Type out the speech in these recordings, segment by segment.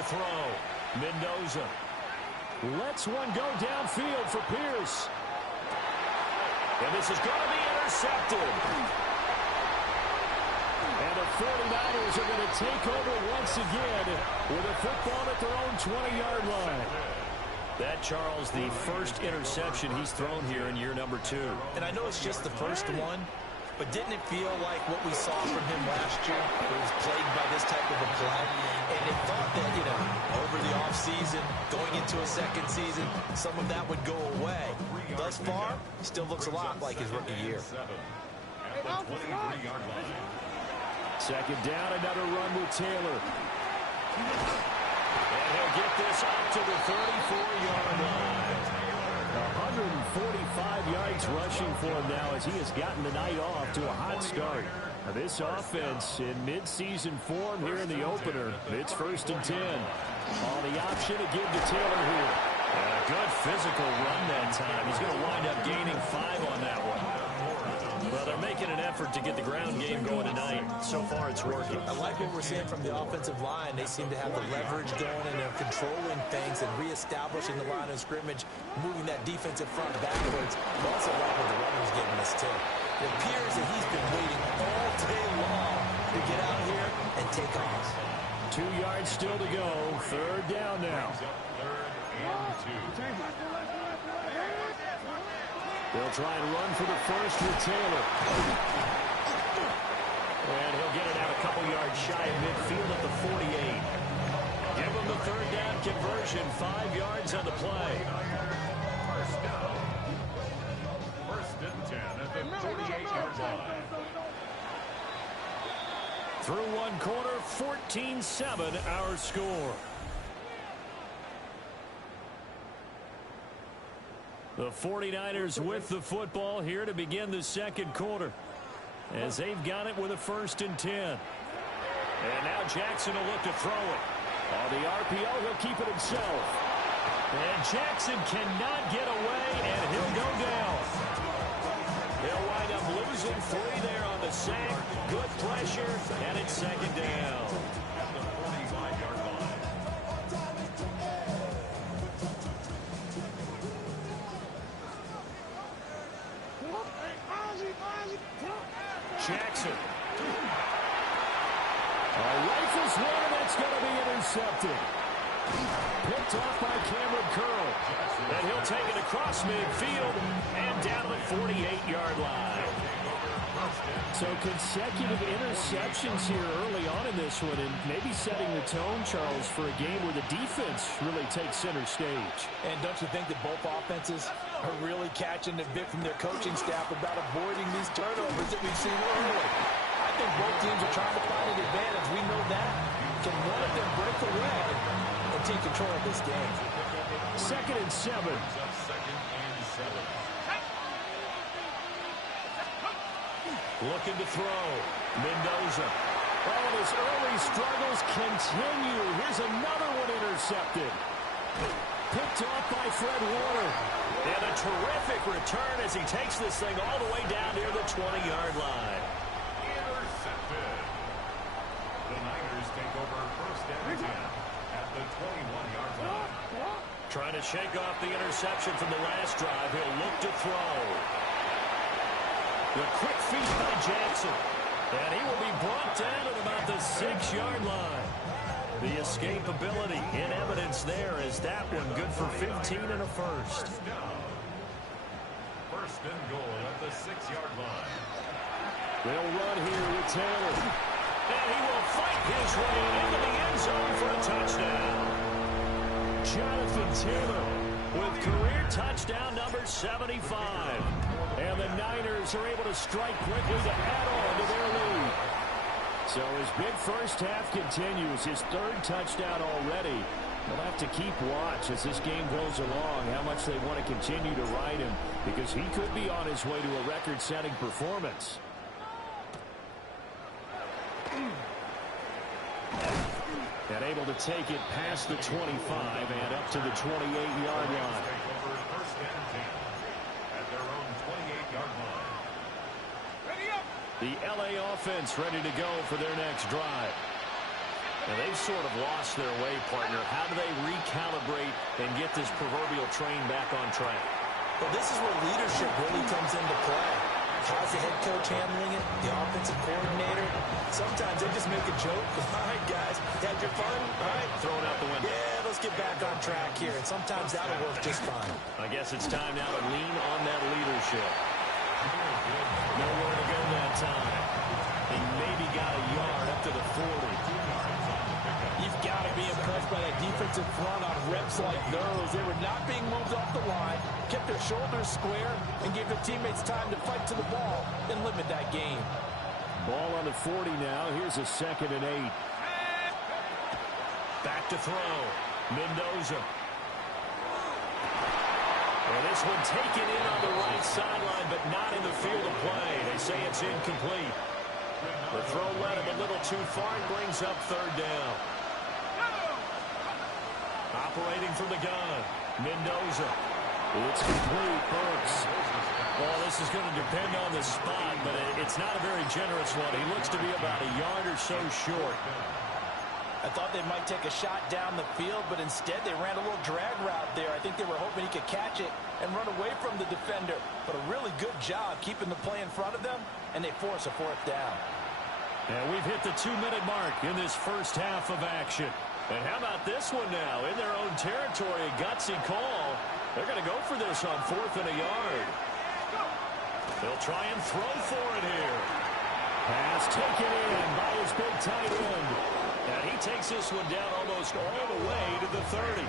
to throw. Mendoza lets one go downfield for Pierce. And this is going to be intercepted. And the 49ers are going to take over once again with a football at their own 20-yard line. That, Charles, the first interception he's thrown here in year number 2. And I know it's just the first one, but didn't it feel like what we saw from him last year? It was plagued by this type of a play. And it thought that, over the offseason, going into a second season, some of that would go away. Thus far, still looks a lot like his rookie year. Second down, another run with Taylor. And he'll get this up to the 34-yard line. 145 yards rushing for him now as he has gotten the night off to a hot start. Now this offense in mid-season form here in the opener. It's 1st and 10. On the option to give to Taylor here. And a good physical run that time. He's going to wind up gaining 5 on that one. Well, they're making an effort to get the ground game going tonight. So far, it's working. I like what we're seeing from the offensive line. They seem to have the leverage going, and they're controlling things and reestablishing the line of scrimmage, moving that defensive front backwards. I also like what the runner's giving us, too. It appears that he's been waiting all day long to get out here and take off. 2 yards still to go. 3rd down now. They'll try and run for the first with Taylor. And he'll get it out a couple yards shy of midfield at the 48. Give him the 3rd down conversion. 5 yards on the play. First and 10 at the 48-yard line. Through one quarter, 14-7 our score. The 49ers with the football here to begin the second quarter as they've got it with a 1st and 10. And now Jackson will look to throw it. On the RPO, he'll keep it himself. And Jackson cannot get away, and he'll go down. He'll wind up losing 3 there on the sack. Good pressure, and it's 2nd down. Jackson. Rifles one, and that's going to be intercepted. Picked off by Cameron Curl. And he'll take it across midfield and down to the 48-yard line. So consecutive interceptions here early on in this one, and maybe setting the tone, Charles, for a game where the defense really takes center stage. And don't you think that both offenses are really catching the bit from their coaching staff about avoiding these turnovers that we've seen early? I think both teams are trying to find an advantage. We know that. Can one of them break away and take control of this game? 2nd and 7. Looking to throw. Mendoza. Oh, and his early struggles continue. Here's another one intercepted. Picked off by Fred Warner. And a terrific return as he takes this thing all the way down near the 20-yard line. Intercepted. The Niners take over 1st and 10 at the 21-yard line. Trying to shake off the interception from the last drive. He'll look to throw. The quick feed by Jackson. And he will be brought down at about the 6-yard line. The escapability in evidence there as that one good for 15 and a first. 1st and goal at the 6-yard line. They'll run here with Taylor. And he will fight his way into the end zone for a touchdown. Jonathan Taylor with career touchdown number 75. And the Niners are able to strike quickly to add on to their lead. So his big first half continues. His 3rd touchdown already. They'll have to keep watch as this game goes along, how much they want to continue to ride him, because he could be on his way to a record-setting performance. And able to take it past the 25 and up to the 28-yard line. First and 10 at their own 28-yard line. The LA offense ready to go for their next drive. And they've sort of lost their way, partner. How do they recalibrate and get this proverbial train back on track? Well, this is where leadership really comes into play. How's the head coach handling it? The offensive coordinator? Sometimes they just make a joke. All right, guys, had your fun? All right. Throw it out the window. Yeah, let's get back on track here. And sometimes that'll work just fine. I guess it's time now to lean on that leadership. Nowhere to go that time. He maybe got a yard up to the 40. You've got to be impressed by that defensive front on reps like those. They were not being moved off the line, kept their shoulders square, and gave their teammates time to fight to the ball and limit that game. Ball on the 40 now. Here's a 2nd and 8. Back to throw. Mendoza. And this one taken in on the right sideline, but not in the field of play. They say it's incomplete. The throw led him a little too far and brings up 3rd down. Operating from the gun, Mendoza. It's complete, Burks. Well, this is going to depend on the spot, but it's not a very generous one. He looks to be about a yard or so short. I thought they might take a shot down the field, but instead they ran a little drag route there. I think they were hoping he could catch it and run away from the defender. But a really good job keeping the play in front of them, and they force a 4th down. And we've hit the 2-minute mark in this first half of action. And how about this one now? In their own territory, a gutsy call. They're going to go for this on 4th and a yard. They'll try and throw for it here. Pass taken in by his big tight end. And he takes this one down almost all the way to the 30.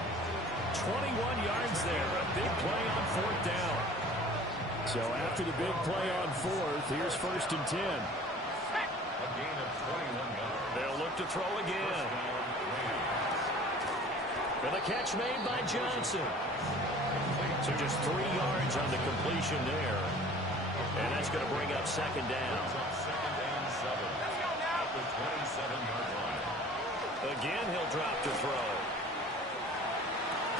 21 yards there. A big play on 4th down. So after the big play on 4th, here's 1st and 10. A gain of 21 yards. They'll look to throw again. And the catch made by Johnson. So just 3 yards on the completion there. And that's going to bring up 2nd down. 2nd and 7. At the 27-yard line. Again, he'll drop to throw.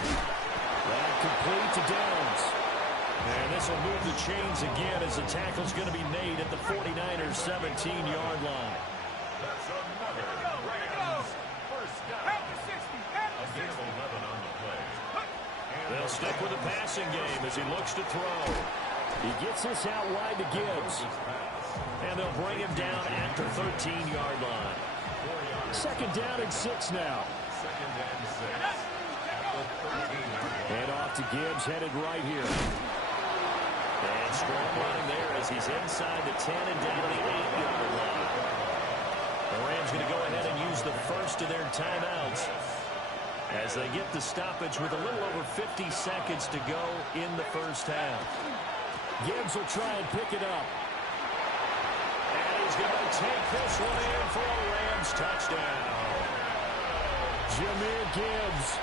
That complete to Downs. And this will move the chains again as the tackle's going to be made at the 49ers' 17-yard line. That's another Rams first down. A gain of 11 on the play. They'll stick with the passing game as he looks to throw. He gets this out wide to Gibbs. And they'll bring him down at the 13-yard line. 2nd down and 6 now. 2nd and 6. At the 13-yard line. And off to Gibbs, headed right here. And strong running there as he's inside the 10 and down the 8-yard line. The Rams going to go ahead and use the first of their timeouts as they get the stoppage with a little over 50 seconds to go in the first half. Gibbs will try and pick it up. And he's going to take this one in for a Rams touchdown. Jahmyr Gibbs,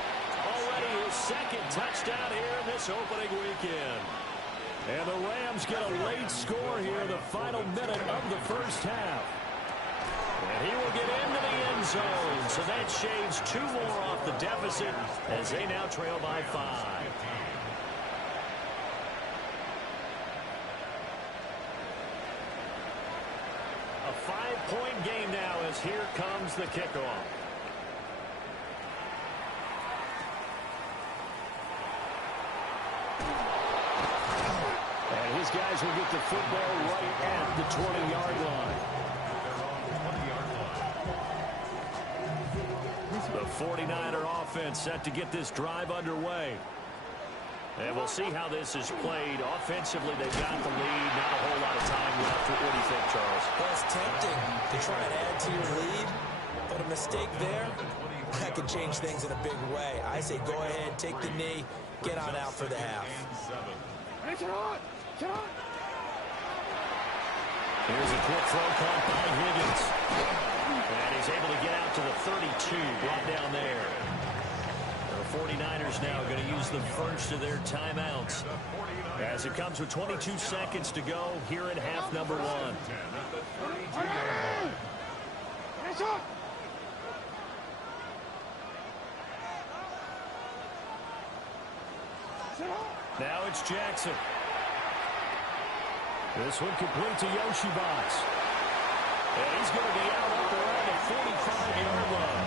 already his 2nd touchdown here in this opening weekend. And the Rams get a late score here in the final minute of the first half. And he will get into the end zone. So that shaves 2 more off the deficit as they now trail by 5. A 5-point game now as here comes the kickoff. And his guys will get the football right at the 20-yard line. The 49er offense set to get this drive underway. And we'll see how this is played. Offensively, they've got the lead. Not a whole lot of time left. What do you think, Charles? Well, it's tempting to try and add to your lead, but a mistake there, that could change things in a big way. I say go ahead, take the knee, get on out for the half. Here's a quick throw caught by Higgins. And he's able to get out to the 32, brought down there. The 49ers now going to use the first of their timeouts as it comes with 22 seconds to go here in half number 1. Now it's Jackson. This one complete to Yoshi Box. And he's going to be out up around the 45-yard line.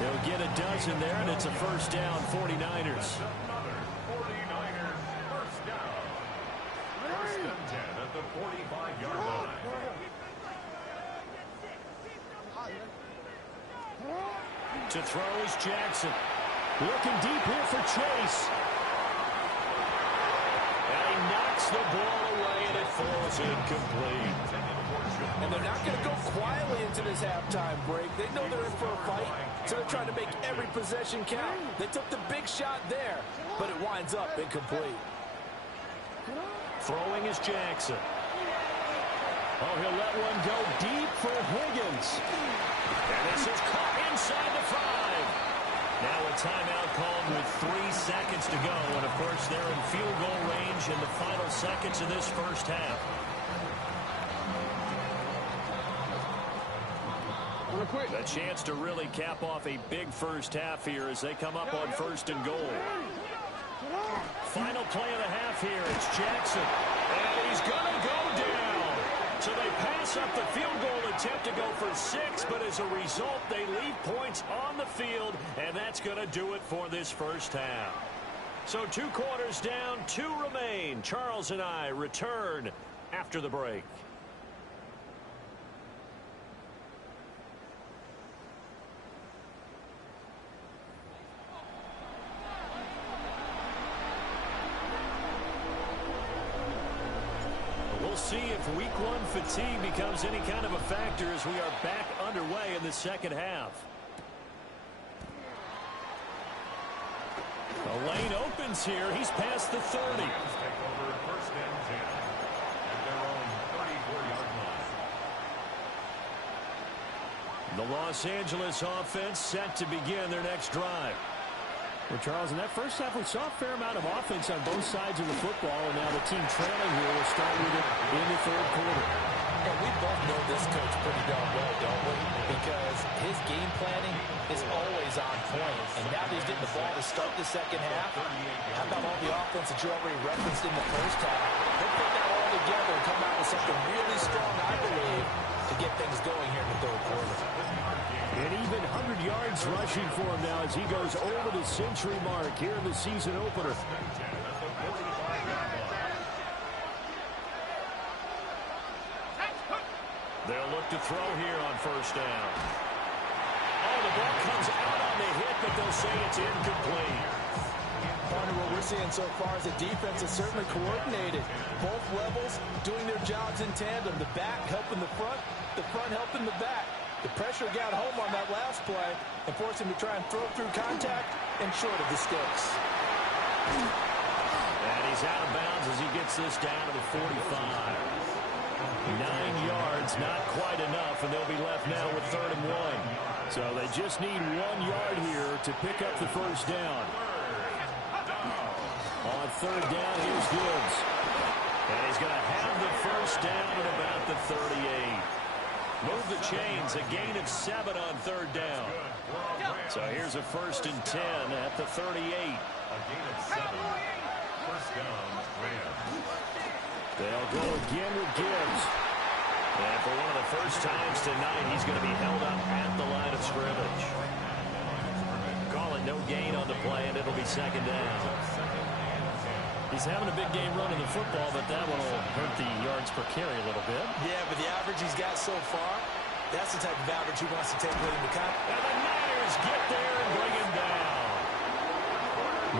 They'll get a dozen there, and it's a first down, 49ers. Another 49ers first down. First and 10 at the 45-yard line. To throw is Jackson. Looking deep here for Chase. And he knocks the ball away, and it falls incomplete. And they're not going to go quietly into this halftime break. They know they're in for a fight, so they're trying to make every possession count. They took the big shot there, but it winds up incomplete. Throwing is Jackson. Oh, he'll let one go deep for Higgins. And this is caught inside the 5. Now a timeout called with 3 seconds to go. And, of course, they're in field goal range in the final seconds of this first half. A chance to really cap off a big first half here as they come up on first and goal. Final play of the half here. It's Jackson. And he's going to go down. So they pass up the field goal attempt to go for 6, but as a result, they leave points on the field, and that's going to do it for this first half. So 2 quarters down, 2 remain. Charles and I return after the break. We'll see if week 1 fatigue becomes any kind of a factor as we are back underway in the second half. A lane opens here. He's past the 30. Take over first and 10 at their own 34-yard line. The Los Angeles offense set to begin their next drive. Well, Charles, in that first half, we saw a fair amount of offense on both sides of the football, and now the team trailing here will start with it in the third quarter. And we both know this coach pretty darn well, don't we? Because his game planning is always on point. And now that he's getting the ball to start the second half, how about all the offense that you already referenced in the first half? He'll put that all together and come out with something really strong, I believe, to get things going here in the third quarter. And even 100 yards rushing for him now as he goes over the century mark here in the season opener. They'll look to throw here on first down. Oh, the ball comes out on the hit, but they'll say it's incomplete. Part of what we're seeing so far is the defense is certainly coordinated. Both levels doing their jobs in tandem. The back helping the front helping the back. The pressure got home on that last play and forced him to try and throw through contact and short of the sticks. And he's out of bounds as he gets this down to the 45. 9 yards, not quite enough, and they'll be left now with 3rd and 1. So they just need 1 yard here to pick up the first down. On 3rd down, here's Gibbs. And he's going to have the first down at about the 38. Move the chains, a gain of 7 on 3rd down. So here's a 1st and 10 at the 38. A gain of 7. First down, Rams. They'll go again with Gibbs. And for one of the first times tonight, he's going to be held up at the line of scrimmage. Call it no gain on the play, and it'll be 2nd down. He's having a big game running the football, but that one will hurt the yards per carry a little bit. Yeah, but the average he's got so far, that's the type of average he wants to take with him to count. And the Niners get there and bring him down.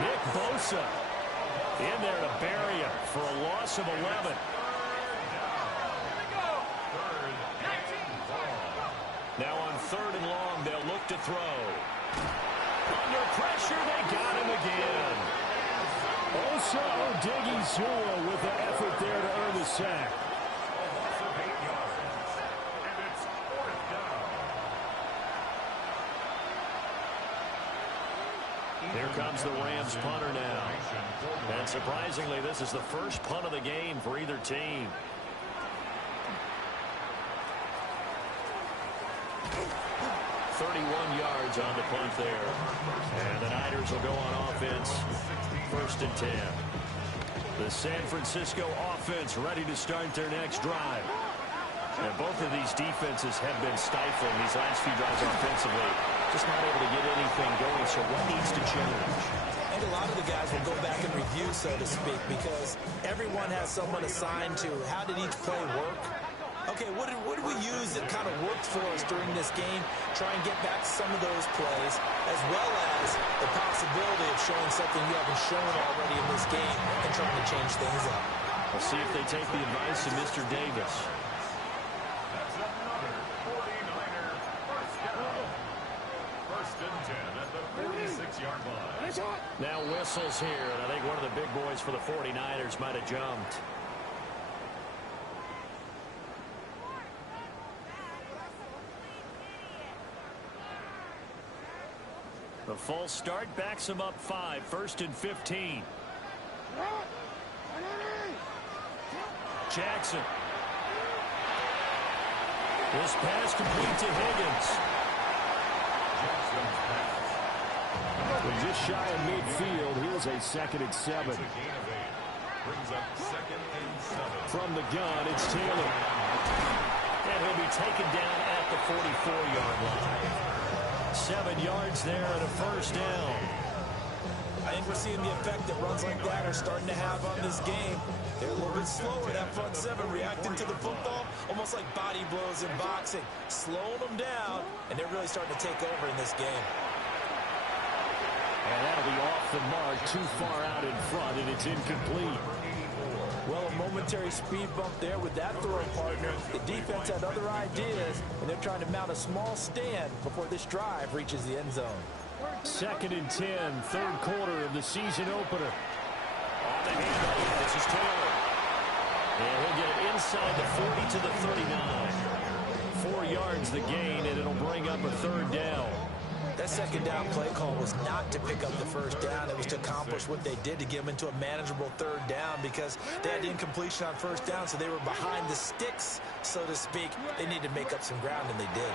Nick Bosa in there to bury him for a loss of 11. Now on 3rd and long, they'll look to throw. Under pressure, they got him again. Osa Odighizuwa with the effort there to earn the sack. Here comes the Rams punter now. And surprisingly, this is the first punt of the game for either team. .31 yards on the punt there. And the Niners will go on offense. 1st and 10. The San Francisco offense ready to start their next drive. And both of these defenses have been stifling these last few drives offensively. Just not able to get anything going, so what needs to change? I think a lot of the guys will go back and review, so to speak, because everyone has someone assigned to how did each play work. Okay, what did we use that kind of worked for us during this game? Try and get back to some of those plays, as well as the possibility of showing something you haven't shown already in this game and trying to change things up. We'll see if they take the advice of Mr. Davis. That's another 49er first down. First and 10 at the 46-yard line. Now whistles here, and I think one of the big boys for the 49ers might have jumped. The false start backs him up 5, first and 15. Jackson. This pass complete to Higgins. We're just shy of midfield. Here's a 2nd and 7. Brings up 2nd and 7. From the gun, it's Taylor. And he'll be taken down at the 44-yard line. 7 yards there and a first down. I think we're seeing the effect that runs like that are starting to have on this game. They're a little bit slower, that front 7, reacting to the football, almost like body blows in boxing, slowing them down, and they're really starting to take over in this game. And that'll be off the mark, too far out in front, and it's incomplete. Well, a momentary speed bump there with that throw partner. The defense had other ideas, and they're trying to mount a small stand before this drive reaches the end zone. 2nd and 10, third quarter of the season opener. On the handoff, this is Taylor. And he'll get it inside the 40 to the 39. 4 yards the gain, and it'll bring up a third down. That second down play call was not to pick up the first down. It was to accomplish what they did to get them into a manageable third down because they had incompletion on first down, so they were behind the sticks, so to speak. They needed to make up some ground, and they did.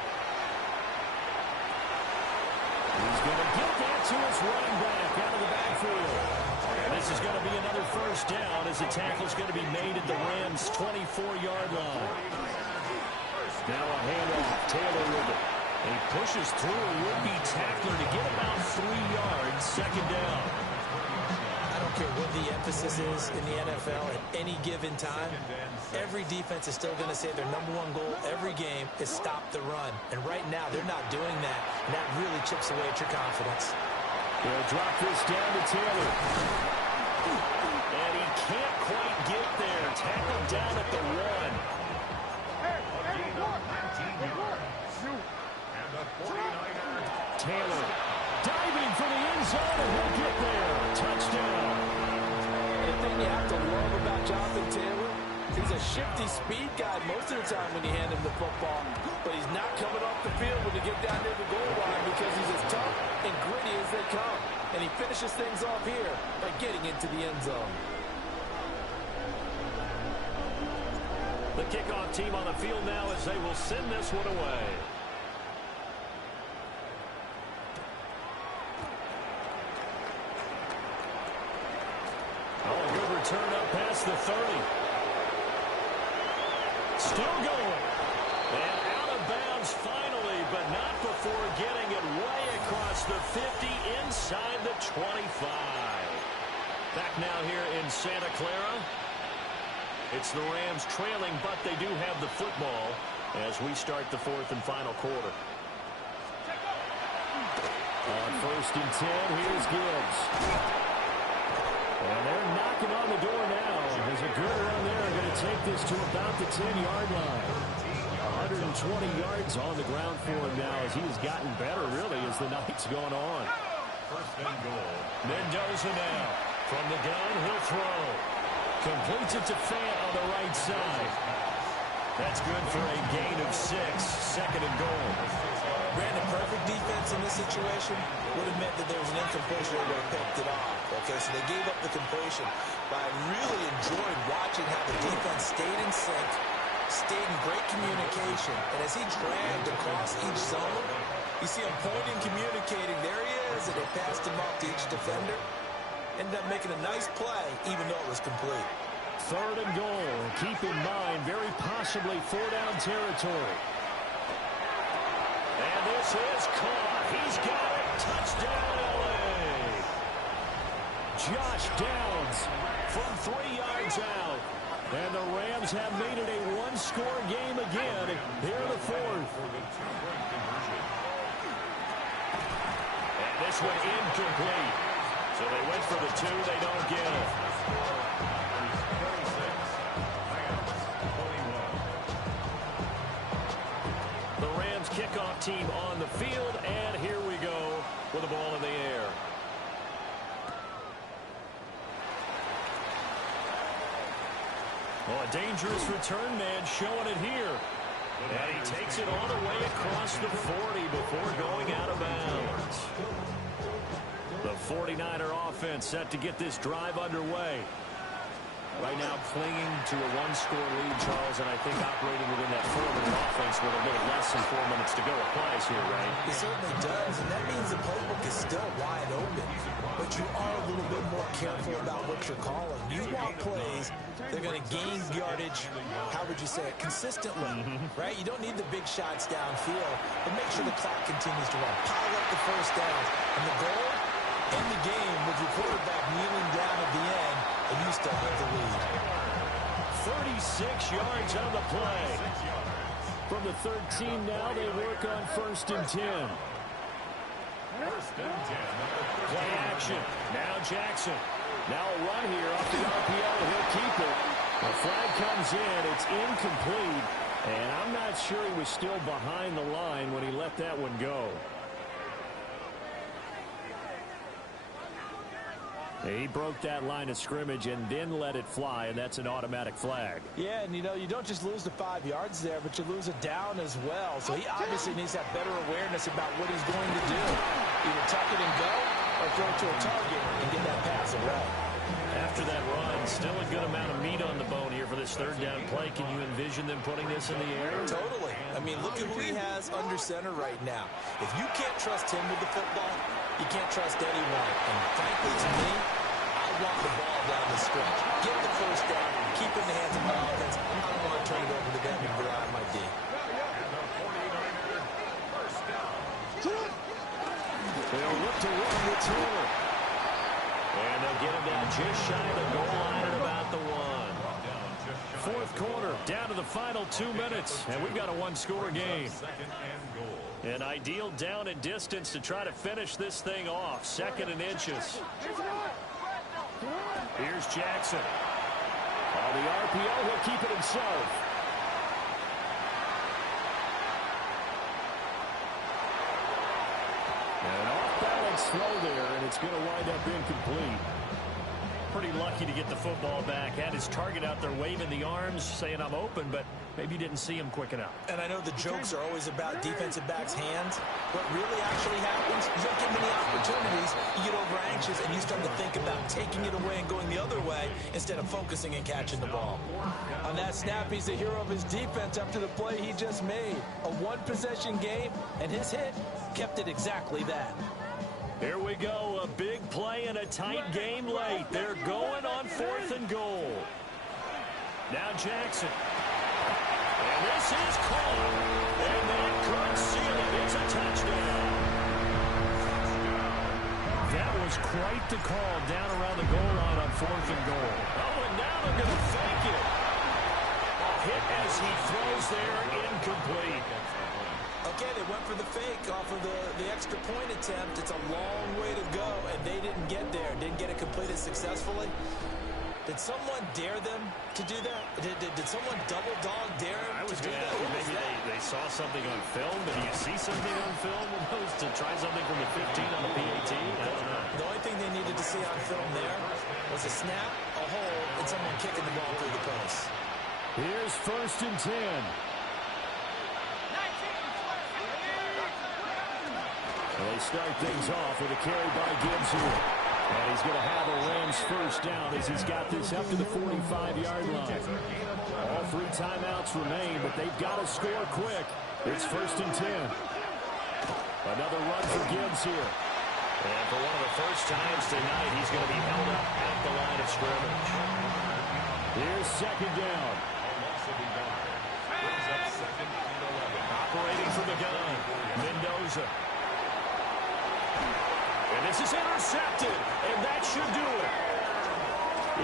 He's going to get that to his running back out of the backfield. And this is going to be another first down as the tackle's going to be made at the Rams' 24-yard line. Now a handoff. Taylor with it. And he pushes through a would-be tackler to get about 3 yards, second down. I don't care what the emphasis is in the NFL at any given time. Every defense is still going to say their #1 goal every game is stop the run. And right now, they're not doing that. And that really chips away at your confidence. They'll drop this down to Taylor. And he can't quite get there. Tackled down at the 1. Taylor diving for the end zone, and he'll get there. Touchdown. The thing you have to love about Jonathan Taylor, he's a shifty speed guy most of the time when you hand him the football, but he's not coming off the field when you get down near the goal line because he's as tough and gritty as they come. And he finishes things off here by getting into the end zone. The kickoff team on the field now as they will send this one away. Oh, a good return up past the 30. Still going. And out of bounds finally, but not before getting it way across the 50 inside the 25. Back now here in Santa Clara. It's the Rams trailing, but they do have the football as we start the 4th and final quarter. On 1st and 10, here's Gibbs. And they're knocking on the door now. There's a good run there. Going to take this to about the 10-yard line. 120 yards on the ground for him now as he has gotten better, really, as the night's gone on. 1st and goal. Mendoza now. From the gun, he'll throw. Completes it to Fant on the right side. That's good for a gain of 6. 2nd and goal. Brandon, perfect defense in this situation would have meant that there was an incompletion that would have picked it off. Okay, so they gave up the completion. But I really enjoyed watching how the defense stayed in sync, stayed in great communication. And as he dragged across each zone, you see him pointing, communicating. There he is, and they passed him off to each defender. Ended up making a nice play, even though it was complete. 3rd and goal. Keep in mind, very possible. possibly 4-down territory. And this is caught. He's got it. Touchdown, L.A. Josh Downs from 3 yards out. And the Rams have made it a one-score game again here in the fourth. And this one incomplete. So they went for the 2. They don't get it. The Rams kickoff team on the field, and here we go with the ball in the air. Well, a dangerous return man showing it here. And he takes it all the way across the 40 before going out of bounds. The 49er offense set to get this drive underway. Right now clinging to a one-score lead, Charles, and I think operating within that 4-minute offense with a little less than 4 minutes to go applies here, right? It certainly does, and that means the playbook is still wide open. But you are a little bit more careful about what you're calling. You want plays that are going to gain yardage, how would you say it, consistently, right? You don't need the big shots downfield, but make sure the clock continues to run. Pile up the first down, and the goal, end the game with your quarterback kneeling down at the end, and you still have the lead. 36 yards on the play. From the 13 now, they work on 1st and 10. Play action. Now Jackson. Now a run here off the RPO. He'll keep it. The flag comes in. It's incomplete. And I'm not sure he was still behind the line when he let that one go. He broke that line of scrimmage and then let it fly, and that's an automatic flag. Yeah, and you know, you don't just lose the 5 yards there, but you lose it down as well. So he obviously needs to have better awareness about what he's going to do. Either tuck it and go or throw it to a target and get that pass away. After that run, still a good amount of meat on the bone here for this 3rd down play. Can you envision them putting this in the air? Totally. I mean, look at who he has under center right now. If you can't trust him with the football, you can't trust anyone. And frankly, to me, I want the ball down the stretch. Get the first down, keep it in the hands of my offense. I don't want to turn it over to them and rely on my D. They'll look to run with Taylor. And they'll get him down just shy of the goal line at about the 1. 4th quarter, down to the final 2 minutes, and we've got a one-score game. An ideal down and distance to try to finish this thing off. 2nd and inches. Here's Jackson. On the RPO, he'll keep it himself. An off-balance throw there, and it's going to wind up incomplete. Pretty lucky to get the football back. Had his target out there waving the arms, saying I'm open, but maybe didn't see him quick enough. And I know the jokes are always about defensive backs' hands. What really actually happens, you don't get many opportunities. You get over anxious, and you start to think about taking it away and going the other way instead of focusing and catching the ball. On that snap, he's the hero of his defense after the play he just made. A one-possession game, and his hit kept it exactly that. Here we go, a big play and a tight game late. They're going on 4th and goal. Now Jackson. And this is caught. And that could seal it. It's a touchdown. That was quite the call down around the goal line on 4th and goal. Oh, and now they're going to fake it. A hit as he throws there, incomplete. Okay, they went for the fake off of the extra point attempt. It's a long way to go, and they didn't get there. Didn't get it completed successfully. Did someone dare them to do that? Did someone double dog dare them to do that? Maybe they saw something on film, but do you see something on film to try something from the 15 on the PAT? I don't know. The only thing they needed to see on film there was a snap, a hold, and someone kicking the ball through the post. Here's 1st and 10. Well, they start things off with a carry by Gibbs here. And he's going to have a Rams first down as he's got this up to the 45-yard line. All 3 timeouts remain, but they've got to score quick. It's 1st and 10. Another run for Gibbs here. And for one of the first times tonight, he's going to be held up at the line of scrimmage. Here's 2nd down. intercepted, and that should do it.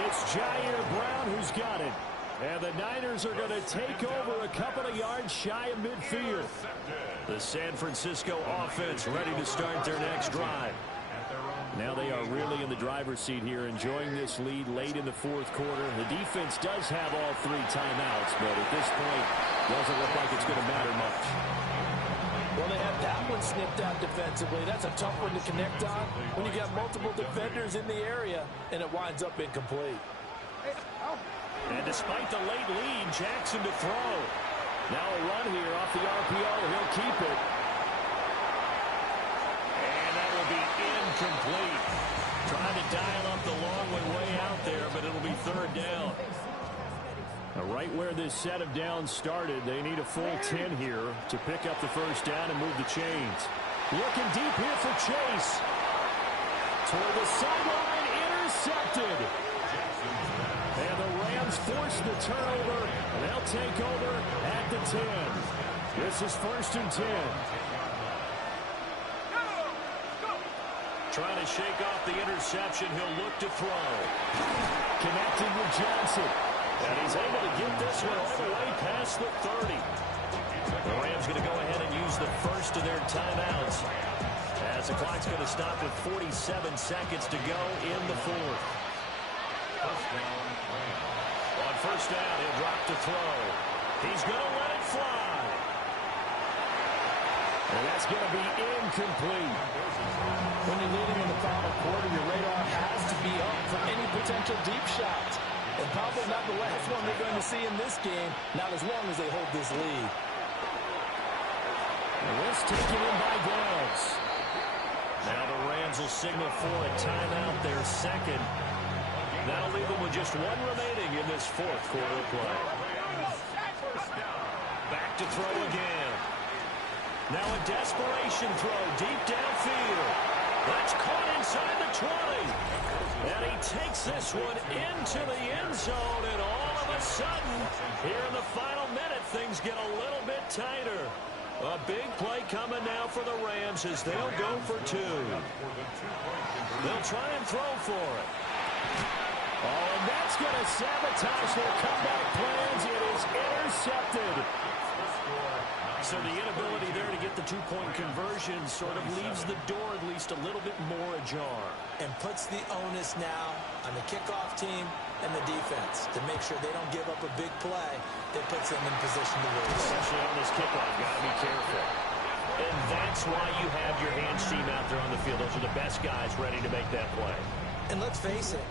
It's Jair Brown who's got it. And the Niners are going to take over a couple of yards shy of midfield. The San Francisco offense ready to start their next drive. Now they are really in the driver's seat here, enjoying this lead late in the fourth quarter. The defense does have all 3 timeouts, but at this point, doesn't look like it's going to matter much. Well, they have that one snipped out defensively. That's a tough one to connect on when you got multiple defenders in the area, and it winds up incomplete. And despite the late lead, Jackson to throw. Now a run here off the RPO. He'll keep it. And that will be incomplete. Trying to dial up the long one way out there, but it'll be third down. Now right where this set of downs started, they need a full 10 here to pick up the first down and move the chains. Looking deep here for Chase. Toward the sideline, intercepted. And the Rams force the turnover, and they'll take over at the 10. This is 1st and 10. Trying to shake off the interception. He'll look to throw. Connecting with Johnson. And he's able to get this one all the way past the 30. The Rams going to go ahead and use the first of their timeouts, as the clock's going to stop with 47 seconds to go in the fourth. On first down, he'll drop to throw. He's going to let it fly. And that's going to be incomplete. When you're leading in the final quarter, your radar has to be up for any potential deep shots. And probably not the last one they're going to see in this game, not as long as they hold this lead. And this taken in by Downs. Now the Rams will signal for a timeout, their second. That'll leave them with just one remaining in this fourth quarter play. Back to throw again. Now a desperation throw deep downfield. That's caught inside the 20. And he takes this one into the end zone. And all of a sudden, here in the final minute, things get a little bit tighter. A big play coming now for the Rams as they'll go for 2. They'll try and throw for it. Oh, and that's going to sabotage their comeback plans. It is intercepted. So the inability there to get the 2-point conversion sort of leaves the door at least a little bit more ajar. And puts the onus now on the kickoff team and the defense to make sure they don't give up a big play that puts them in position to lose. Especially on this kickoff, got to be careful. And that's why you have your hands team out there on the field. Those are the best guys ready to make that play. And let's face it,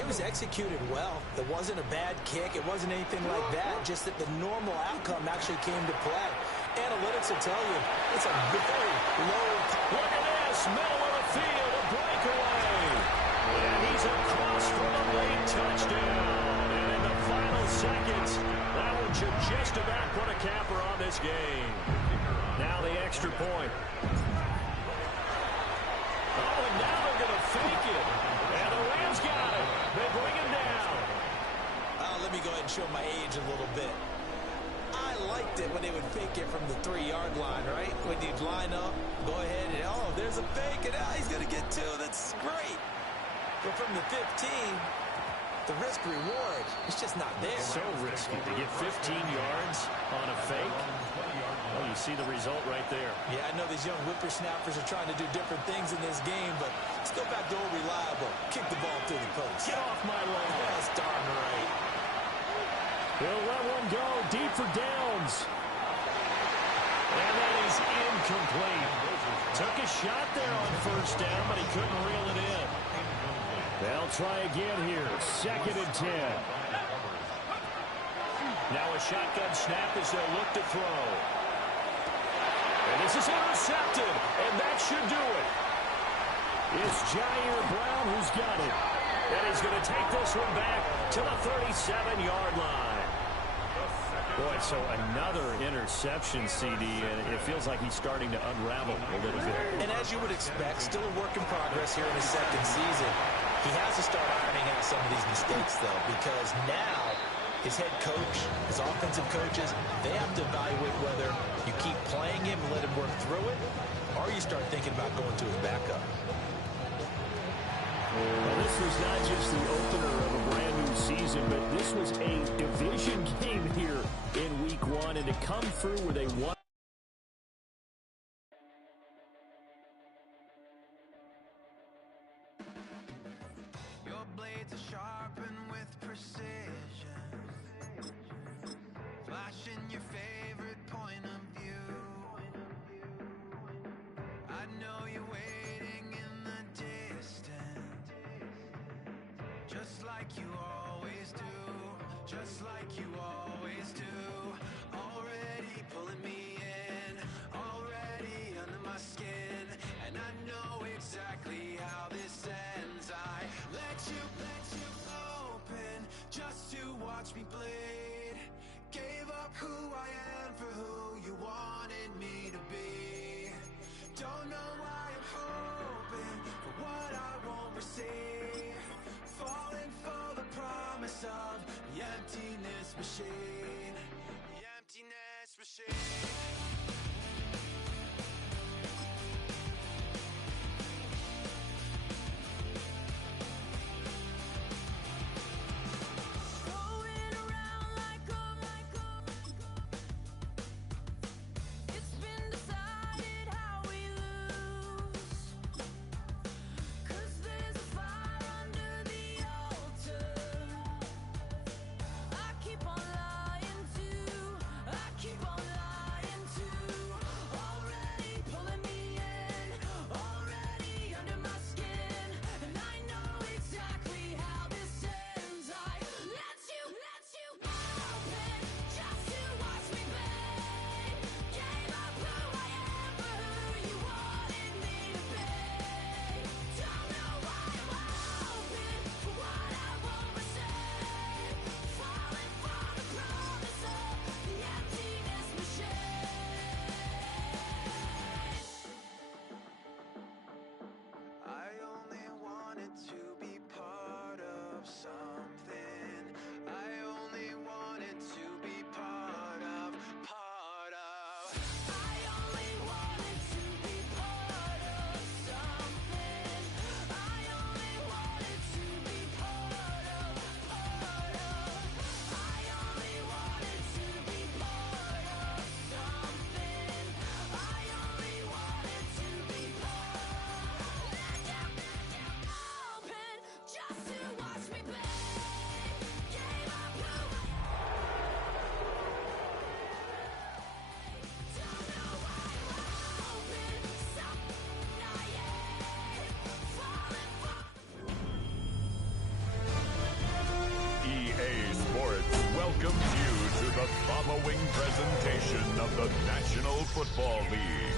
it was executed well. It wasn't a bad kick. It wasn't anything like that. Just that the normal outcome actually came to play. Analytics will tell you it's a very low. Look at this, middle of the field, a breakaway. And he's across for a late touchdown. And in the final seconds, that one should just about put a capper on this game. Now the extra point. Oh, and now they're going to fake it. And the Rams got it. They bring him down. Let me go ahead and show my age a little bit. I liked it when they would fake it from the 3-yard line, right? When you'd line up, go ahead, and oh, there's a fake, and he's going to get 2. That's great. But from the 15, the risk-reward, it's just not there. So risky to get 15 yards on a fake. Well, you see the result right there. Yeah, I know these young whippersnappers are trying to do different things in this game, but let's go back to old reliable. Kick the ball through the post. Get off my lawn. That's darn right. He'll let one go deep for Downs. And that is incomplete. Took a shot there on first down, but he couldn't reel it in. They'll try again here. 2nd and 10. Now a shotgun snap as they'll look to throw. And this is intercepted, and that should do it. It's Jair Brown who's got it. And he's going to take this one back to the 37-yard line. Boy, so another interception, CD, and it feels like he's starting to unravel a little bit. And as you would expect, still a work in progress here in his second season. He has to start ironing out some of these mistakes, though, because now his head coach, his offensive coaches, they have to evaluate whether you keep playing him and let him work through it, or you start thinking about going to his backup. Well, this was not just the opener of a brand new season, but this was a division game here in Week 1, and to come through where they won. Your blades are sharpened with precision, flashing your favorite point of view. I know you're waiting in the distance, just like you always do, just like you always do. Already pulling me in, already under my skin, and I know exactly how this ends. I let you open just to watch me bleed. Gave up who I am for who you wanted me to be. Don't know why I'm hoping for what I won't receive. Falling for the promise of the emptiness machine. The emptiness machine. Going around like it's been decided how we lose. 'Cause there's a fire under the altar. I keep on lying to, I keep on lying to. Already pulling me in, already under my skin, and I know exactly how this ends. I let you open just to watch me bleed. Gave up who I am for who you wanted me to be. Don't know why I'm hoping for what I won't receive. Falling for the promise of the emptiness machine. I only wanted to be part of something. I only wanted to be part of. I only wanted to be part of something. I only wanted to be part of. I only wanted to be part of something. I only wanted to be part. Let you open just to watch me bleed. Gave up who I don't know why I'm hoping something I ain't falling for. EA Sports welcomes you to the following presentation of the National Football League.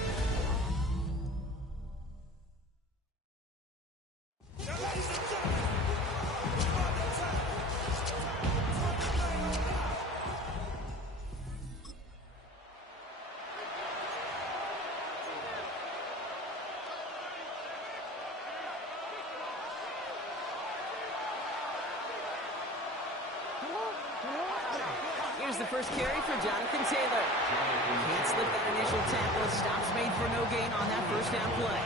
Here's the first carry for Jonathan Taylor. Can't slip that initial tackle. Stops made for no gain on that first down play.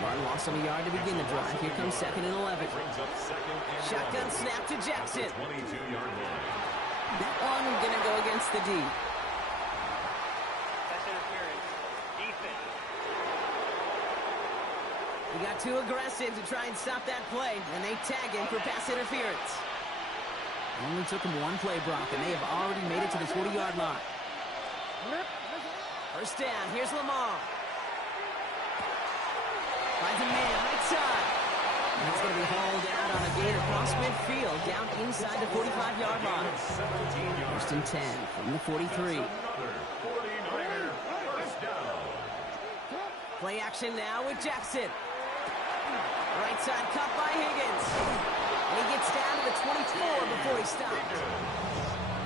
Run loss of a yard to begin the drive. Here comes 2nd and 11. Shotgun snap to Jackson. 22-yard line. That one going to go against the D. He got too aggressive to try and stop that play, and they tag him for pass interference. Only took him one play, Brock, and they have already made it to the 20-yard line. First down, here's Lamar. Finds a man right side. And it's going to be hauled out on a gain across midfield, down inside the 45-yard line. First and 10 from the 43. Play action now with Jackson. Right side cut by Higgins. And he gets down to the 24 before he stopped.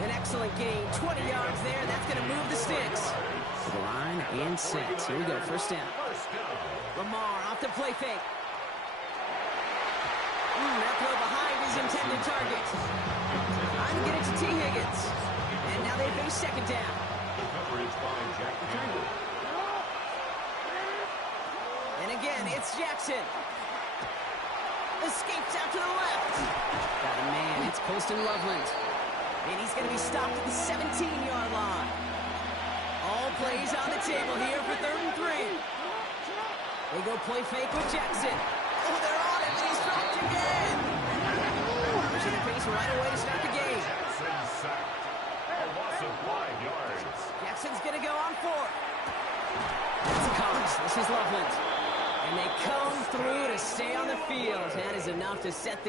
An excellent gain, 20 yards there, and that's going to move the sticks. To the line and set. Here we go, first down. Lamar off the play fake. That throw behind his intended target. Trying to get it to T. Higgins. And now they face second down. And again, it's Jackson. Escapes out to the left. Got a man. It's Colston Loveland. And he's going to be stopped at the 17-yard line. All plays on the table here for 3rd and 3. They go play fake with Jackson. Oh, they're on him, and he's dropped again. Pushing the pace right away to start the game. Jackson sacked. A loss of 5 yards. Jackson's going to go on 4. It's a Cox. This is Loveland. And they come through to stay on the field. That is enough to set this